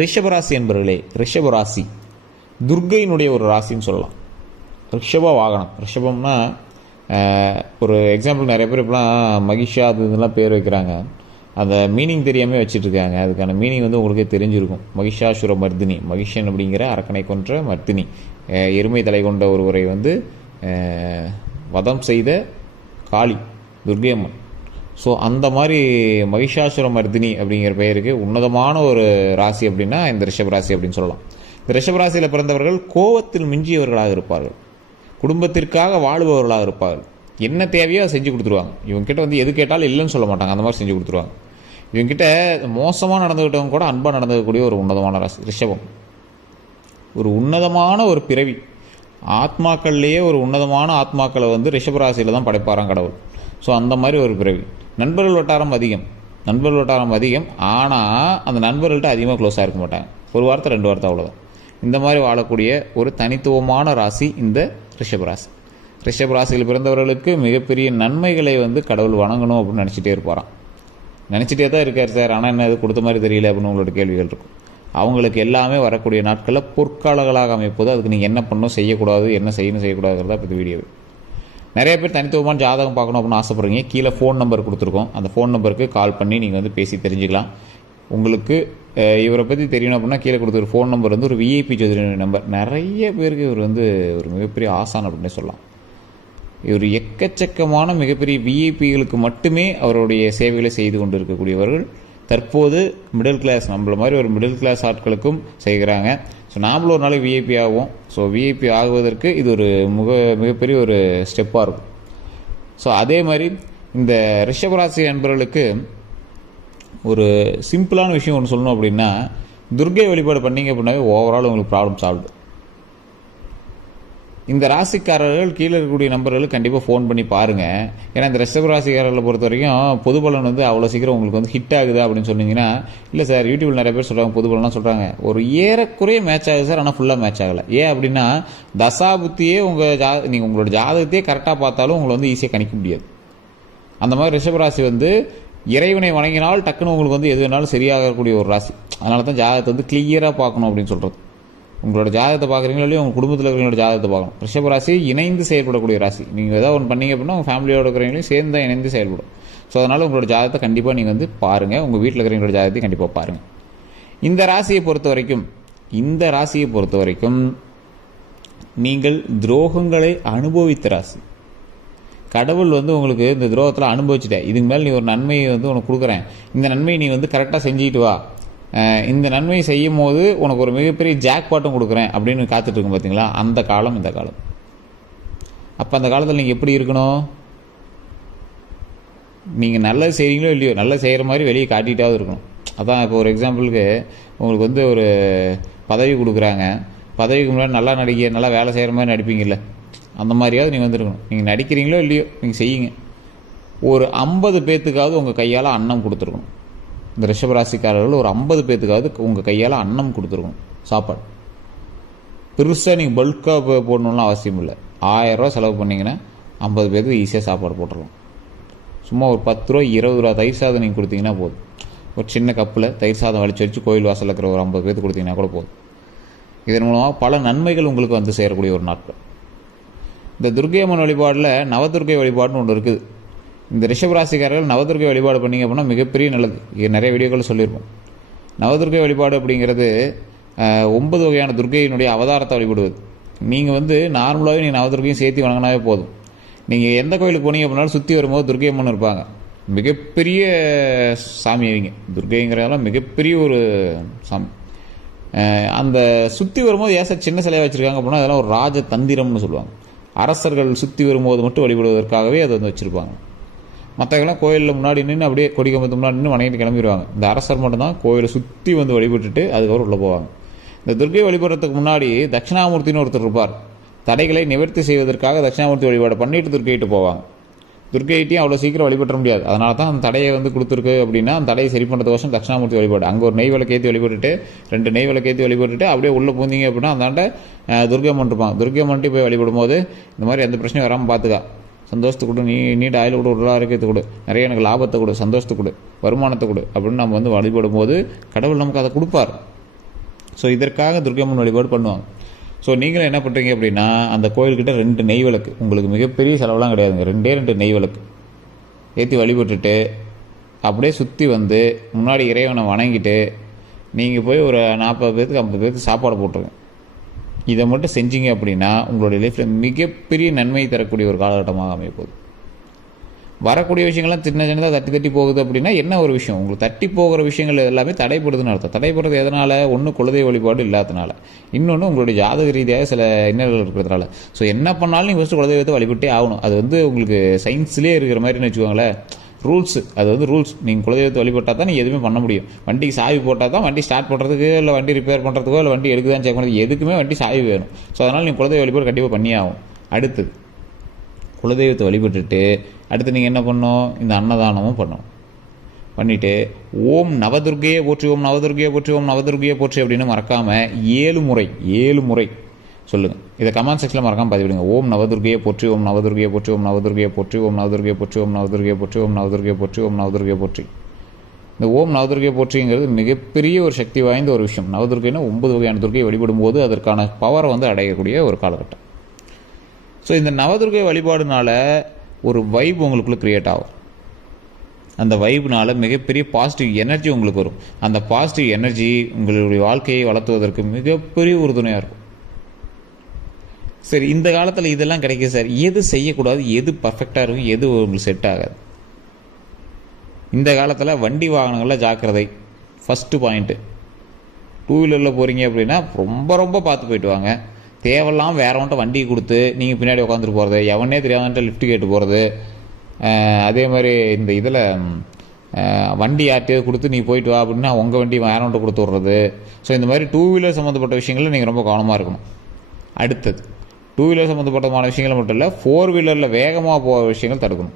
ரிஷபராசி என்பவர்களே, ரிஷபராசி துர்க்கையினுடைய ஒரு ராசின்னு சொல்லலாம். ரிஷப வாகனம், ரிஷபம்னா ஒரு எக்ஸாம்பிள் நிறைய பேர் இப்போலாம் மகிஷா அது இதெல்லாம் பேர் வைக்கிறாங்க. அந்த மீனிங் தெரியாமல் வச்சுட்ருக்காங்க. அதுக்கான மீனிங் வந்து உங்களுக்கே தெரிஞ்சிருக்கும். மகிஷாசுர மர்தினி, மகிஷன் அப்படிங்கிற அரக்கனை கொன்ற மர்தினி, எருமை தலை கொண்ட ஒருவரை வந்து வதம் செய்த காளி துர்க்கை அம்மன். ஸோ அந்த மாதிரி மகிஷாசுர மர்தினி அப்படிங்கிற பெயருக்கு உன்னதமான ஒரு ராசி அப்படின்னா இந்த ரிஷபராசி அப்படின்னு சொல்லலாம். இந்த ரிஷபராசியில் பிறந்தவர்கள் கோவத்தில் மிஞ்சியவர்களாக இருப்பார்கள். குடும்பத்திற்காக வாழ்பவர்களாக இருப்பார்கள். என்ன தேவையோ அதை செஞ்சு கொடுத்துருவாங்க. இவங்ககிட்ட வந்து எது கேட்டாலும் இல்லைன்னு சொல்ல மாட்டாங்க. அந்த மாதிரி செஞ்சு கொடுத்துருவாங்க. இவங்ககிட்ட மோசமாக நடந்துக்கிட்டவங்க கூட அன்பாக நடந்துக்கக்கூடிய ஒரு உன்னதமான ராசி ரிஷபம். ஒரு உன்னதமான ஒரு பிறவி, ஆத்மாக்கள்லேயே ஒரு உன்னதமான ஆத்மாக்களை வந்து ரிஷபராசியில் தான் படைப்பாராம் கடவுள். ஸோ அந்த மாதிரி ஒரு பிறவி. நண்பர்கள் வட்டாரம் அதிகம். ஆனால் அந்த நண்பர்கள்ட்ட அதிகமாக க்ளோஸாக இருக்க மாட்டாங்க. ஒரு வார்த்தை 2 வார்த்தை அவ்வளோதான். இந்த மாதிரி வாழக்கூடிய ஒரு தனித்துவமான ராசி இந்த ரிஷபராசி. ரிஷபராசியில் பிறந்தவர்களுக்கு மிகப்பெரிய நன்மைகளை வந்து கடவுள் வணங்கணும் அப்படின்னு நினச்சிட்டே இருப்பாராம். நினச்சிட்டே தான் இருக்கார் சார், ஆனால் என்ன இது கொடுத்த மாதிரி தெரியல அப்படின்னு உங்களோட கேள்விகள் இருக்கும். அவங்களுக்கு எல்லாமே வரக்கூடிய நாட்களில் பொற்காலங்களாக அமைப்போது அதுக்கு நீங்கள் என்ன பண்ணணும், செய்யக்கூடாது, என்ன செய்யக்கூடாதுங்கிறதா இப்போ வீடியோ. நிறைய பேர் தனித்துவமான ஜாதகம் பார்க்கணும் அப்படின்னு ஆசைப்படுறீங்க. கீழே ஃபோன் நம்பர் கொடுத்துருக்கோம். அந்த ஃபோன் நம்பருக்கு கால் பண்ணி நீங்கள் வந்து பேசி தெரிஞ்சுக்கலாம். உங்களுக்கு இவரை பற்றி தெரியணும் அப்படின்னா கீழே கொடுத்துரு ஃபோன் நம்பர் வந்து ஒரு விஐபி ஜோதிட நம்பர். நிறைய பேருக்கு இவர் வந்து ஒரு மிகப்பெரிய ஆசான் அப்படின்னு சொல்லலாம். இவர் எக்கச்சக்கமான மிகப்பெரிய விஐபிகளுக்கு மட்டுமே அவருடைய சேவைகளை செய்து கொண்டு இருக்கக்கூடியவர்கள். தற்போது மிடில் கிளாஸ், நம்மள மாதிரி ஒரு மிடில் கிளாஸ் ஆட்களுக்கும் செய்கிறாங்க. ஸோ நாமளும் ஒரு நாளைக்கு விஐபி ஆகும். ஸோ விஐபி ஆகுவதற்கு இது ஒரு மிகப்பெரிய ஒரு ஸ்டெப்பாக இருக்கும். ஸோ அதே மாதிரி இந்த ரிஷபராசி நண்பர்களுக்கு ஒரு சிம்பிளான விஷயம் ஒன்று சொல்லணும் அப்படின்னா, துர்க்கை வழிபாடு பண்ணிங்க அப்படின்னாவே ஓவரால் உங்களுக்கு ப்ராப்ளம் சால்வ். இந்த ராசிக்காரர்கள் கீழே இருக்கக்கூடிய நம்பர்களுக்கு கண்டிப்பாக ஃபோன் பண்ணி பாருங்கள். ஏன்னா இந்த ரிஷப ராசிக்காரர்களை பொறுத்த வரைக்கும் பொது பலன் வந்து அவ்வளோ சீக்கிரம் உங்களுக்கு வந்து ஹிட் ஆகுதா அப்படின்னு சொன்னீங்கன்னா, இல்லை சார் யூடியூப்பில் நிறைய பேர் சொல்கிறாங்க பொது பலன்லாம் சொல்கிறாங்க, ஒரு ஏறக்குறைய மேட்ச் ஆகுது சார், ஆனால் ஃபுல்லாக மேட்ச் ஆகலை. ஏன் அப்படின்னா தசாபுத்தியே நீங்கள் உங்களோட ஜாதகத்தையே கரெக்டாக பார்த்தாலும் உங்களை வந்து ஈஸியாக கணிக்க முடியாது. அந்த மாதிரி ரிஷபராசி வந்து இறைவனை வணங்கினால் டக்குன்னு உங்களுக்கு வந்து எது வேணாலும் சரியாகக்கூடிய ஒரு ராசி. அதனால தான் ஜாதகத்தை வந்து கிளியராக பார்க்கணும் அப்படின்னு சொல்கிறது. உங்களோட ஜாதகத்தை பார்க்குறீங்களோ இல்லையோ உங்கள் குடும்பத்தில் இருக்கிறவங்களோட ஜாதகத்தை பார்க்கணும். ரிஷபராசி இணைந்து செயல்படக்கூடிய ராசி. நீங்கள் ஏதாவது ஒன்று பண்ணீங்க அப்படின்னா உங்கள் ஃபேமிலியோட இருக்கிறவங்களையும் சேர்ந்து தான் இணைந்து செயல்படும். ஸோ அதனால் உங்களோட ஜாதகத்தை கண்டிப்பாக நீங்கள் வந்து பாருங்கள். உங்கள் வீட்டில் இருக்கிறவங்களோட ஜாதகத்தையும் கண்டிப்பாக பாருங்கள். இந்த ராசியை பொறுத்த வரைக்கும் நீங்கள் துரோகங்களை அனுபவித்த ராசி. கடவுள் வந்து உங்களுக்கு இந்த துரோகத்தில் அனுபவிச்சுட்டேன், இதுக்கு மேலே நீ ஒரு நன்மையை வந்து உனக்கு கொடுக்குறேன், இந்த நன்மையை நீ வந்து கரெக்டாக செஞ்சுக்கிட்டு வா, இந்த நன்மையை செய்யும் போது உனக்கு ஒரு மிகப்பெரிய ஜாக்பாட்டும் கொடுக்குறேன் அப்படின்னு காத்துட்டு இருக்கும் பார்த்தீங்களா, அந்த காலம் இந்த காலம். அப்போ அந்த காலத்தில் நீங்கள் எப்படி இருக்கணும்? நீங்கள் நல்லது செய்கிறீங்களோ இல்லையோ, நல்லது செய்கிற மாதிரி வெளியே காட்டிகிட்டாவது இருக்கணும். அதான் இப்போ ஒரு எக்ஸாம்பிளுக்கு உங்களுக்கு வந்து ஒரு பதவி கொடுக்குறாங்க, பதவிக்கு முன்னாடி நல்லா நடிக்க, நல்லா வேலை செய்கிற மாதிரி நடிப்பீங்கல்ல, அந்த மாதிரியாவது நீங்கள் வந்துருக்கணும். நீங்கள் நடிக்கிறீங்களோ இல்லையோ நீங்கள் செய்யுங்க. ஒரு 50 பேர்த்துக்காவது உங்கள் கையால் அன்னம் கொடுத்துருக்கணும். இந்த ரிஷபராசிக்காரர்கள் ஒரு 50 பேர்த்துக்காவது உங்கள் கையால் அன்னம் கொடுத்துருக்கணும், சாப்பாடு. பெருசாக நீங்கள் பல்காக போடணும்னு அவசியம் இல்லை. 1000 ரூபா செலவு பண்ணிங்கன்னா 50 பேருக்கு ஈஸியாக சாப்பாடு போட்டுடலாம். சும்மா ஒரு 10 ரூபா 20 ரூபா தயிர் சாதம் நீங்கள் கொடுத்தீங்கன்னா போதும். ஒரு சின்ன கப்பில் தயிர் சாதம் வச்சு கோயில் வாசலில் இருக்கிற ஒரு 50 பேருக்கு கொடுத்தீங்கன்னா கூட போதும். இதன் மூலமாக பல நன்மைகள் உங்களுக்கு வந்து சேரக்கூடிய ஒரு நாட்கள். இந்த துர்க்கை அம்மன் வழிபாடில் நவதுர்க்கை வழிபாடுன்னு ஒன்று இருக்குது. இந்த ரிஷபராசிக்காரர்கள் நவதுர்க்கை வழிபாடு பண்ணிங்க அப்படின்னா மிகப்பெரிய நல்லது. இது நிறைய வீடியோக்கள் சொல்லியிருப்போம். நவதுர்க்கை வழிபாடு அப்படிங்கிறது 9 வகையான துர்க்கையினுடைய அவதாரத்தை வழிபடுவது. நீங்கள் வந்து நார்மலாகவே நீங்கள் நவதுர்க்கையும் சேர்த்து வணங்கினாவே போதும். நீங்கள் எந்த கோயிலுக்கு போனீங்க அப்படின்னாலும் சுற்றி வரும்போது துர்க்கை அம்மன் இருப்பாங்க. மிகப்பெரிய சாமி அவங்க. துர்க்கைங்கிறதெல்லாம் மிகப்பெரிய ஒரு சாமி. அந்த சுற்றி வரும்போது ஏச சின்ன சிலையாக வச்சுருக்காங்க அப்படின்னா அதெல்லாம் ஒரு ராஜ தந்திரம்னு சொல்லுவாங்க. அரசர்கள் சுற்றி வரும்போது மட்டும் வழிபடுவதற்காகவே அதை வந்து வச்சுருப்பாங்க. மற்றவங்களாம் கோயிலில் முன்னாடி நின்று அப்படியே கொடிக்கம்பத்து முன்னாடி நின்று வணங்கிட்டு கிளம்பிடுவாங்க. இந்த அரசர் மட்டும்தான் கோயிலை சுற்றி வந்து வழிபட்டுட்டு அதுக்கப்புறம் உள்ளே போவாங்க. இந்த துர்க்கை வழிபடுறதுக்கு முன்னாடி தட்சிணாமூர்த்தின்னு ஒருத்தர் இருப்பார். தடைகளை நிவர்த்தி செய்வதற்காக தட்சிணாமூர்த்தி வழிபாடு பண்ணிட்டு துர்க்கையிட்டு போவாங்க. துர்க்கையிட்டையும் அவ்வளோ சீக்கிரம் வழிபட முடியாது. அதனால தான் அந்த தடையை வந்து கொடுத்துருக்கு அப்படின்னா அந்த தடையை சரி பண்ணுறதுக்கோசம் தட்சிணாமூர்த்தி வழிபாடு. அங்கே ஒரு நெய் விளக்கேற்றி வழிபட்டுட்டு 2 நெய் விளக்கேற்றி வழிபட்டுட்டு அப்படியே உள்ளே பூந்தீங்க அப்படின்னா அந்தாண்ட துர்க்கை அம்மன் இருப்பாங்க. துர்க்கை அம்மன்ட்டு போய் வழிபடும் போது இந்த மாதிரி எந்த பிரச்சனையும் வராமல் பார்த்துக்கா, சந்தோஷத்தை கொடு, நீண்ட ஆயில் கொடு, உடல் ஆரோக்கியத்தை கொடு, நிறைய எனக்கு லாபத்தை கொடு, சந்தோஷத்தை கொடு, வருமானத்தை கொடு அப்படின்னு நம்ம வந்து வழிபடும் போது கடவுள் நமக்கு அதை கொடுப்பார். ஸோ இதற்காக துர்க்கையம்மன் வழிபாடு பண்ணுவாங்க. ஸோ நீங்களும் என்ன பண்ணுறீங்க அப்படின்னா, அந்த கோயில்கிட்ட 2 நெய் விளக்கு, உங்களுக்கு மிகப்பெரிய செலவெல்லாம் கிடையாதுங்க, 2 நெய் விளக்கு ஏற்றி வழிபட்டுட்டு அப்படியே சுற்றி வந்து முன்னாடி இறைவனை வணங்கிட்டு நீங்கள் போய் ஒரு 40 பேருக்கு 50 பேருக்கு சாப்பாடு போட்டுருங்க. இதை மட்டும் செஞ்சீங்க அப்படின்னா உங்களுடைய லைஃப்பில் மிகப்பெரிய நன்மை தரக்கூடிய ஒரு காலகட்டமாக அமையப்போகுது. வரக்கூடிய விஷயங்கள்லாம் சின்னதாக தட்டி போகுது அப்படின்னா என்ன ஒரு விஷயம், உங்களுக்கு தட்டி போகிற விஷயங்கள் எல்லாமே தடைப்படுதுன்னு அர்த்தம். தடைப்படுறது எதனால்? ஒன்று குலதெய்வ வழிபாடு இல்லாதனால, இன்னொன்று உங்களுடைய ஜாதக ரீதியாக சில இன்னல்கள் இருக்கிறதுனால. ஸோ என்ன பண்ணாலும் நீங்கள் ஃபஸ்ட்டு குலதெய்வத்தை வழிபட்டே ஆகணும். அது வந்து உங்களுக்கு சயின்ஸ்லேயே இருக்கிற மாதிரின்னு வச்சுக்கோங்களேன், ரூல்ஸ். அது வந்து ரூல்ஸ். நீங்கள் குலதெய்வத்தை வழிபட்டால் தான் நீங்கள் எதுவுமே பண்ண முடியும். வண்டிக்கு சாவி போட்டால் தான் வண்டி ஸ்டார்ட் பண்ணுறதுக்கு, இல்லை வண்டி ரிப்பேர் பண்ணுறதுக்கோ, இல்லை வண்டி எடுக்குதான்னு செக் பண்ணுறது, எதுக்குமே வண்டி சாவி வேணும். ஸோ அதனால் நீங்கள் குலதெய்வ வழிபாடு கண்டிப்பாக பண்ணியே ஆகும். அடுத்தது குலதெய்வத்தை வழிபட்டுட்டு அடுத்து நீங்கள் என்ன பண்ணணும், இந்த அன்னதானமும் பண்ணணும். பண்ணிவிட்டு ஓம் நவதுர்கையை போற்றி, ஓம் நவதுர்கையை போற்றி, ஓம் நவதுர்கையை போற்றி அப்படின்னு மறக்காமல் 7 முறை சொல்லுங்கள். இதை கமெண்ட் செக்ஷனில் மறக்காமல் பதிவிடுங்க. ஓம் நவதுர்கையை போற்றி, ஓம் நவதுர்கையை போற்றி, ஓம் நவதுர்கையை போற்றி, ஓம் நவதுர்கையை போற்றி, ஓம் நவதுர்கையை போற்றி, ஓம் நவதுர்கையை போற்றி, ஓம் நவதுர்கையை போற்றி. இந்த ஓம் நவதுர்கையை போற்றிங்கிறது மிகப்பெரிய ஒரு சக்தி வாய்ந்த ஒரு விஷயம். நவதுர்கைன்னா 9 வகையான துர்கையை வழிபடும் போது அதற்கான பவரை வந்து அடையக்கூடிய ஒரு காலகட்டம். ஸோ இந்த நவதுர்கை வழிபாடுனால ஒரு வைப் உங்களுக்குள்ளே க்ரியேட் ஆகும். அந்த வைப்னால மிகப்பெரிய பாசிட்டிவ் எனர்ஜி உங்களுக்கு வரும். அந்த பாசிட்டிவ் எனர்ஜி உங்களுடைய வாழ்க்கையை வளர்த்துவதற்கு மிகப்பெரிய உறுதுணையாக இருக்கும். சரி, இந்த காலத்தில் இதெல்லாம் கிடைக்கும் சார், எது செய்யக்கூடாது, எது பர்ஃபெக்டாக இருக்கும், எது உங்களுக்கு செட் ஆகாது? இந்த காலத்தில் வண்டி வாகனங்களில் ஜாக்கிரதை ஃபஸ்ட்டு பாயிண்ட்டு. 2 வீலரில் போகிறீங்க அப்படின்னா ரொம்ப பார்த்து போயிட்டு வாங்க. தேவையில்லாம் வேறவன்ட்ட வண்டி கொடுத்து நீங்கள் பின்னாடி உட்காந்துட்டு போகிறது, எவனே தெரியாதவன்ட்ட லிஃப்ட் கேட்டு போகிறது, அதே மாதிரி இந்த இதில் வண்டி யார்ட்டையாவது கொடுத்து நீ போயிட்டு வா அப்படின்னா உங்கள் வண்டி வேறவன்ட்ட கொடுத்து விட்றது. ஸோ இந்த மாதிரி 2 வீலர் சம்மந்தப்பட்ட விஷயங்களில் நீங்கள் ரொம்ப கவனமாக இருக்கணும். அடுத்தது 2 வீலர் சம்மந்தப்பட்டமான விஷயங்கள் மட்டும் இல்லை, 4 வீலரில் வேகமாக போகிற விஷயங்கள் தடுக்கணும்.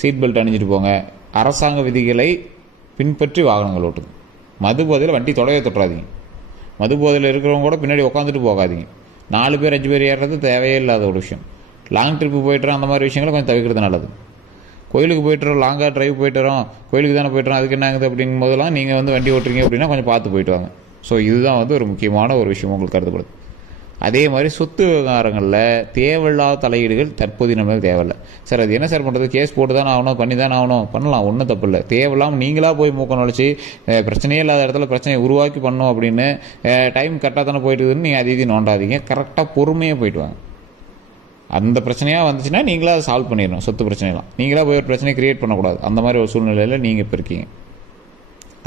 சீட் பெல்ட் அணிஞ்சிட்டு போங்க. அரசாங்க விதிகளை பின்பற்றி வாகனங்கள் ஓட்டுங்க. மது போதையில் வண்டி தொடாதீங்க. மது போதையில் இருக்கிறவங்க கூட பின்னாடி உட்காந்துட்டு போகாதீங்க. 4 பேர் 5 பேர் ஏறுறது தேவையே இல்லாத ஒரு விஷயம். லாங் ட்ரிப்பு போய்ட்டுறோம், அந்த மாதிரி விஷயங்களை கொஞ்சம் தவிர்க்கிறது நல்லது. கோயிலுக்கு போய்ட்டுறோம், லாங்காக ட்ரைவ் போய்ட்டுறோம், கோயிலுக்கு தானே போய்ட்டுறோம், அதுக்கு என்ன ஆகுது அப்படிங்கும் போதெல்லாம் நீங்கள் வந்து வண்டி ஓட்டுறீங்க அப்படின்னா கொஞ்சம் பார்த்து போயிட்டு வாங்க. ஸோ இதுதான் வந்து ஒரு முக்கியமான ஒரு விஷயம் உங்களுக்கு கருதப்படுது. அதே மாதிரி சொத்து விவகாரங்களில் தேவையில்லாத தலையீடுகள் தற்போது நம்மளுக்கு தேவையில்லை. சார் அது என்ன சார் பண்ணுறது, கேஸ் போட்டு தானே ஆகணும், பண்ணி தானே ஆகணும், பண்ணலாம், ஒன்றும் தப்பு இல்லை. தேவையில்லாமல் நீங்களாக போய் மூக்க நுழைச்சி பிரச்சனையே இல்லாத இடத்துல பிரச்சனையை உருவாக்கி பண்ணோம் அப்படின்னு டைம் கரெக்டாக தானே போயிட்டுதுன்னு நீங்கள் அது நோண்டாதீங்க. கரெக்டாக பொறுமையாக போயிட்டு வாங்க. அந்த பிரச்சனையாக வந்துச்சுன்னா நீங்களாக அதை சால்வ் பண்ணிடணும். சொத்து பிரச்சனைலாம் நீங்களாக போய் ஒரு பிரச்சனையை கிரியேட் பண்ணக்கூடாது. அந்த மாதிரி ஒரு சூழ்நிலையில் நீங்கள் இப்போ இருக்கீங்க.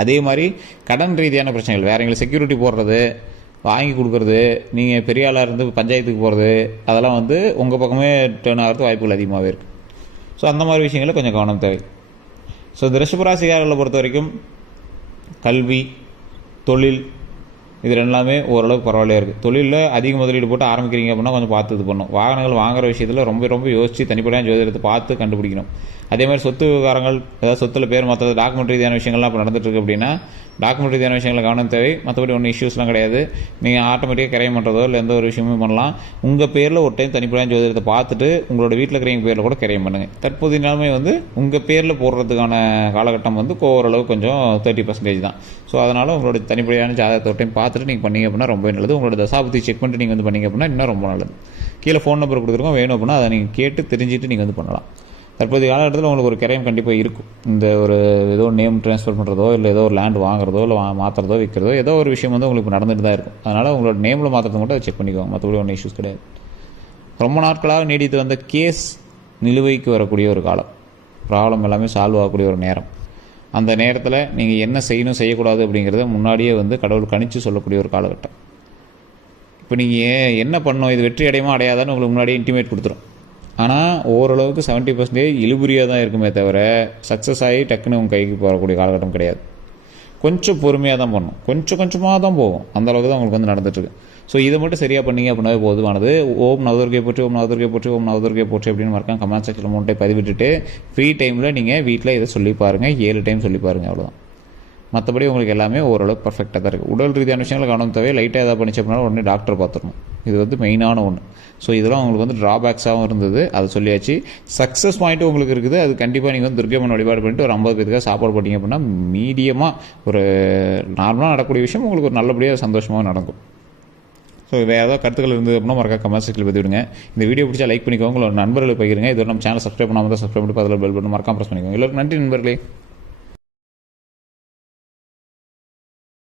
அதே மாதிரி கடன் ரீதியான பிரச்சனைகள், வேற எங்களுக்கு செக்யூரிட்டி போடுறது, வாங்கி கொடுக்குறது, நீங்கள் பெரிய ஆளாக இருந்து பஞ்சாயத்துக்கு போகிறது, அதெல்லாம் வந்து உங்கள் பக்கமே டேர்ன் ஆகிறது வாய்ப்புகள் அதிகமாகவே இருக்குது. ஸோ அந்த மாதிரி விஷயங்களில் கொஞ்சம் கவனம் தேவை. ஸோ இந்த ரிஷபராசிக்காரர்களை பொறுத்த வரைக்கும் கல்வி, தொழில், இது எல்லாமே ஓரளவுக்கு பரவாயில்லையா இருக்குது. தொழிலில் அதிக முதலீடு போட்டு ஆரம்பிக்கிறீங்க அப்படின்னா கொஞ்சம் பார்த்து இது பண்ணணும். வாகனங்கள் வாங்குற விஷயத்தில் ரொம்ப யோசித்து தனிப்படையான ஜோதிடத்தை பார்த்து கண்டுபிடிக்கணும். அதே மாதிரி சொத்து விவகாரங்கள், ஏதாவது சொத்தில் பேர் மாற்றது, டாக்குமெண்ட் ரீதியான விஷயங்கள்லாம் இப்போ நடந்துட்டுருக்கு அப்படின்னா டாக்குமெண்ட் ரீதியான விஷயங்களை கவனம் தேவை. மற்றபடி ஒன்றும் இஷ்யூஸ்லாம் கிடையாது. நீங்கள் ஆட்டோமேட்டிக்காக கிரைம் பண்ணுறதோ இல்லை எந்த ஒரு விஷயமும் பண்ணலாம். உங்கள் பேரில் ஒரு டைம் தனிப்படையான ஜோதிடத்தை பார்த்துட்டு உங்களோட வீட்டில் இருக்கிறவங்க பேரில் கூட கிரைம் பண்ணுங்கள். தற்போதைய நிலைமை வந்து உங்கள் பேரில் போடுறதுக்கான காலகட்டம் வந்து ஓரளவு கொஞ்சம் 30% தான். ஸோ அதனால் உங்களோட தனிப்படையான ஜாதகத்தை ஒரு டைம் பார்த்துட்டு நீங்கள் பண்ணீங்க அப்படின்னா ரொம்ப நல்லது. உங்களோட தசாபுத்தி செக் பண்ணிட்டு நீங்கள் வந்து பண்ணீங்க அப்படின்னா இன்னும் ரொம்ப நல்லது. கீழே ஃபோன் நம்பர் கொடுத்துருக்கோம், வேணும் அப்படின்னா அதை நீங்கள் கேட்டு தெரிஞ்சுட்டு நீங்கள் வந்து பண்ணலாம். தற்போதைய காலகட்டத்தில் உங்களுக்கு ஒரு கிரைம் கண்டிப்பாக இருக்கும். இந்த ஒரு ஏதோ நேம் ட்ரான்ஸ்ஃபர் பண்ணுறதோ இல்லை ஏதோ ஒரு லேண்ட் வாங்குறதோ இல்லை மாற்றுறதோ விற்கிறதோ ஏதோ ஒரு விஷயம் வந்து உங்களுக்கு நடந்துட்டு தான் இருக்கும். அதனால் உங்களோட நேமில் மாற்றுறது மட்டும் அதை செக் பண்ணிக்கோங்க. மற்றபடி ஒன்றும் இஷ்யூஸ் கிடையாது. ரொம்ப நாட்களாக நீடித்து வந்த கேஸ் நிலுவைக்கு வரக்கூடிய ஒரு காலம், ப்ராப்ளம் எல்லாமே சால்வ் ஆகக்கூடிய ஒரு நேரம். அந்த நேரத்தில் நீங்கள் என்ன செய்யணும் செய்யக்கூடாது அப்படிங்கிறத முன்னாடியே வந்து கடவுள் கணிச்சு சொல்லக்கூடிய ஒரு காலகட்டம். இப்போ நீங்கள் என்ன பண்ணணும், இது வெற்றி அடையுமா அடையாதான்னு உங்களுக்கு முன்னாடியே இன்டிமேட் கொடுத்துரும். ஆனால் ஓரளவுக்கு 70% இழுபறியாக தான் இருக்குமே தவிர சக்ஸஸ் ஆகி டக்குன்னு உங்கள் கைக்கு போகக்கூடிய காலகட்டம் கிடையாது. கொஞ்சம் பொறுமையாக தான் பண்ணணும், கொஞ்சமாக தான் போகும். அந்தளவுக்கு தான் உங்களுக்கு வந்து நடந்துட்டுருக்கு. ஸோ இதை மட்டும் சரியாக பண்ணீங்க அப்படின்னாவே போதுமானது. ஓம் நவதுர்கை போற்றி, ஓம் நவதுர்கை போற்றி, ஓம் நவதுர்கை போற்றி அப்படின்னு மறக்காம கமெண்ட் செக்ஷனில் 3 டைம் பதிவிட்டுட்டு ஃப்ரீ டைமில் நீங்கள் வீட்டில் இதை சொல்லி பாருங்கள். 7 டைம் சொல்லி பாருங்கள். அவ்வளோதான். மற்றபடி உங்களுக்கு எல்லாமே ஓரளவுக்கு பர்ஃபெக்டாக தான் இருக்குது. உடல் ரீதியான விஷயங்களை கவனம் தேவை. லைட்டாக ஏதாவது பண்ணிச்சு அப்படின்னா உடனே டாக்டர் பார்த்துடணும். இது வந்து மெயினான ஒன்று. ஸோ இதெல்லாம் உங்களுக்கு வந்து ட்ராபேக்ஸாகவும் இருந்தது, அது சொல்லியாச்சு. சக்ஸஸ் பாயிண்ட்டும் உங்களுக்கு இருக்குது. அது கண்டிப்பாக நீங்கள் வந்து துர்க்கையம்மன் வழிபாடு பண்ணிட்டு ஒரு 50 பேருக்காக சாப்பாடு போட்டிங்க அப்படின்னா மீடியமாக ஒரு நார்மலாக நடக்கக்கூடிய விஷயம் உங்களுக்கு ஒரு நல்லபடியாக சந்தோஷமாக நடக்கும். ஸோ வேறு ஏதாவது கருத்துக்கள் இருந்தது அப்படின்னா மறக்காம கமெண்ட் செக்ஷனில் பற்றி விடுங்க. இந்த வீடியோ பிடிச்சா லைக் பண்ணிக்கோங்க, உங்களோட நண்பர்களுக்கு பகிருங்க. இது நம்ம சேனல் சப்ஸ்கிரைப் பண்ணாமல் தான் சப்ஸ்கிரைப் பண்ணி அதில் பெல் பட்டன் மறக்காம ப்ரெஸ் பண்ணிக்கோங்க. எல்லோருக்கும் நன்றி நண்பர்களே.